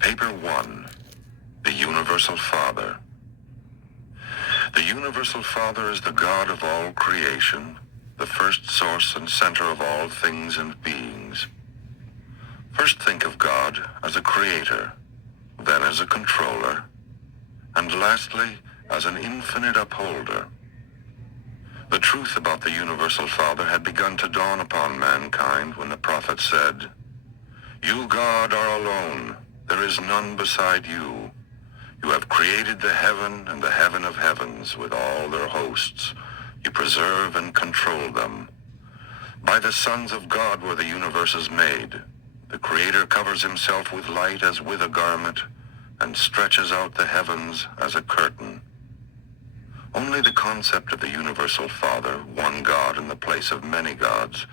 Paper 1. The Universal Father. The Universal Father is the God of all creation, the first source and center of all things and beings. First think of God as a creator, then as a controller, and lastly as an infinite upholder. The truth about the Universal Father had begun to dawn upon mankind when the prophet said, "You, God, are alone. There is none beside you. You have created the heaven and the heaven of heavens with all their hosts. You preserve and control them. By the sons of God were the universes made. The Creator covers himself with light as with a garment, and stretches out the heavens as a curtain." Only the concept of the Universal Father, one God in the place of many gods,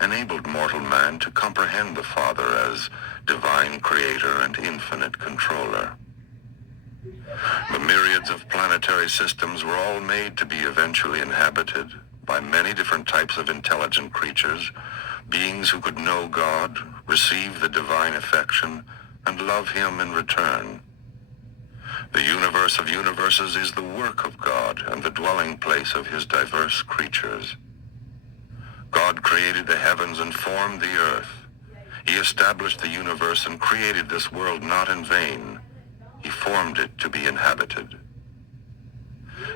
enabled mortal man to comprehend the Father as divine creator and infinite controller. The myriads of planetary systems were all made to be eventually inhabited by many different types of intelligent creatures, beings who could know God, receive the divine affection, and love him in return. The universe of universes is the work of God and the dwelling place of his diverse creatures. God created the heavens and formed the earth. He established the universe and created this world not in vain. He formed it to be inhabited.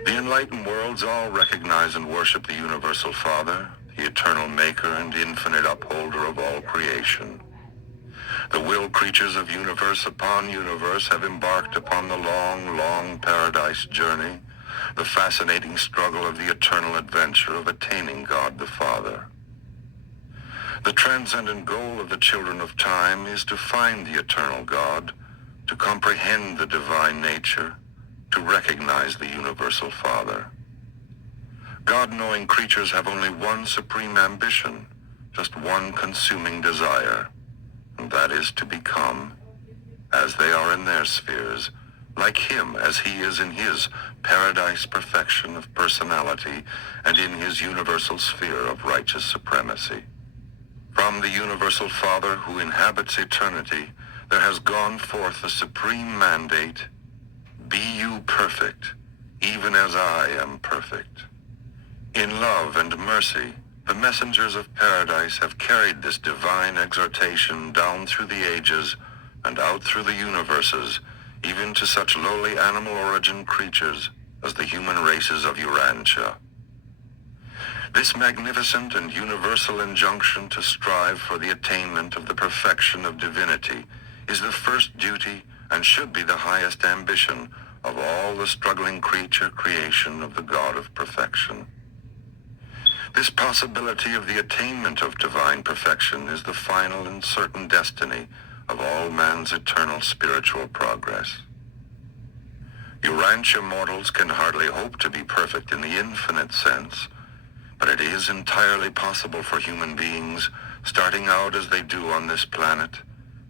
The enlightened worlds all recognize and worship the Universal Father, the eternal maker and infinite upholder of all creation. The will creatures of universe upon universe have embarked upon the long, long paradise journey, the fascinating struggle of the eternal adventure of attaining God the Father. The transcendent goal of the children of time is to find the eternal God, to comprehend the divine nature, to recognize the Universal Father. God-knowing creatures have only one supreme ambition, just one consuming desire, and that is to become, as they are in their spheres, like him as he is in his paradise perfection of personality and in his universal sphere of righteous supremacy. From the Universal Father who inhabits eternity, there has gone forth a supreme mandate: be you perfect, even as I am perfect. In love and mercy, the messengers of paradise have carried this divine exhortation down through the ages and out through the universes, even to such lowly animal origin creatures as the human races of Urantia. This magnificent and universal injunction to strive for the attainment of the perfection of divinity is the first duty and should be the highest ambition of all the struggling creature creation of the God of perfection. This possibility of the attainment of divine perfection is the final and certain destiny of all man's eternal spiritual progress. Urantia mortals can hardly hope to be perfect in the infinite sense, but it is entirely possible for human beings, starting out as they do on this planet,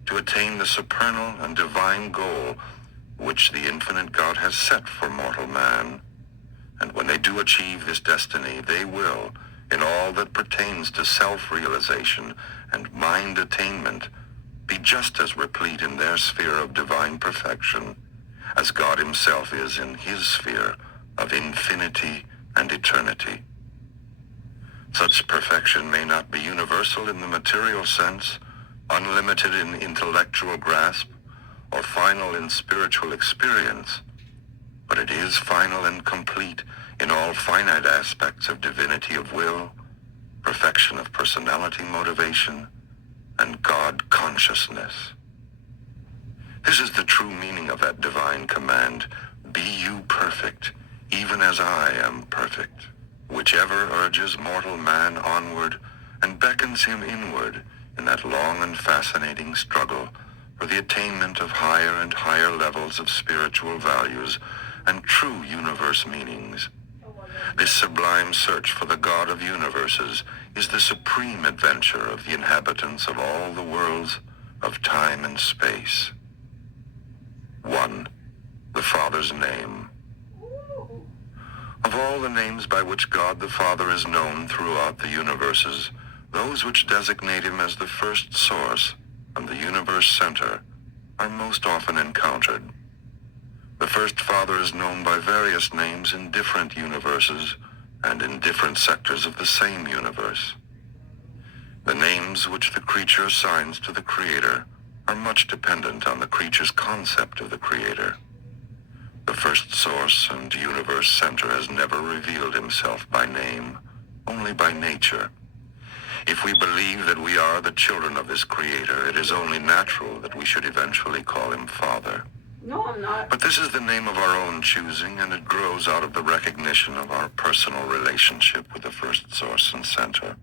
to attain the supernal and divine goal which the infinite God has set for mortal man. And when they do achieve this destiny, they will, in all that pertains to self-realization and mind attainment, be just as replete in their sphere of divine perfection as God himself is in his sphere of infinity and eternity. Such perfection may not be universal in the material sense, unlimited in intellectual grasp, or final in spiritual experience, but it is final and complete in all finite aspects of divinity of will, perfection of personality motivation, and God consciousness. This is the true meaning of that divine command, be you perfect, even as I am perfect, which ever urges mortal man onward and beckons him inward in that long and fascinating struggle for the attainment of higher and higher levels of spiritual values and true universe meanings. This sublime search for the God of universes is the supreme adventure of the inhabitants of all the worlds of time and space. 1. The Father's name. Of all the names by which God the Father is known throughout the universes, those which designate him as the first source and the universe center are most often encountered. The first father is known by various names in different universes and in different sectors of the same universe. The names which the creature assigns to the Creator are much dependent on the creature's concept of the Creator. The first source and universe center has never revealed himself by name, only by nature. If we believe that we are the children of this Creator, it is only natural that we should eventually call him Father. No, I'm not. But this is the name of our own choosing, and it grows out of the recognition of our personal relationship with the first source and center.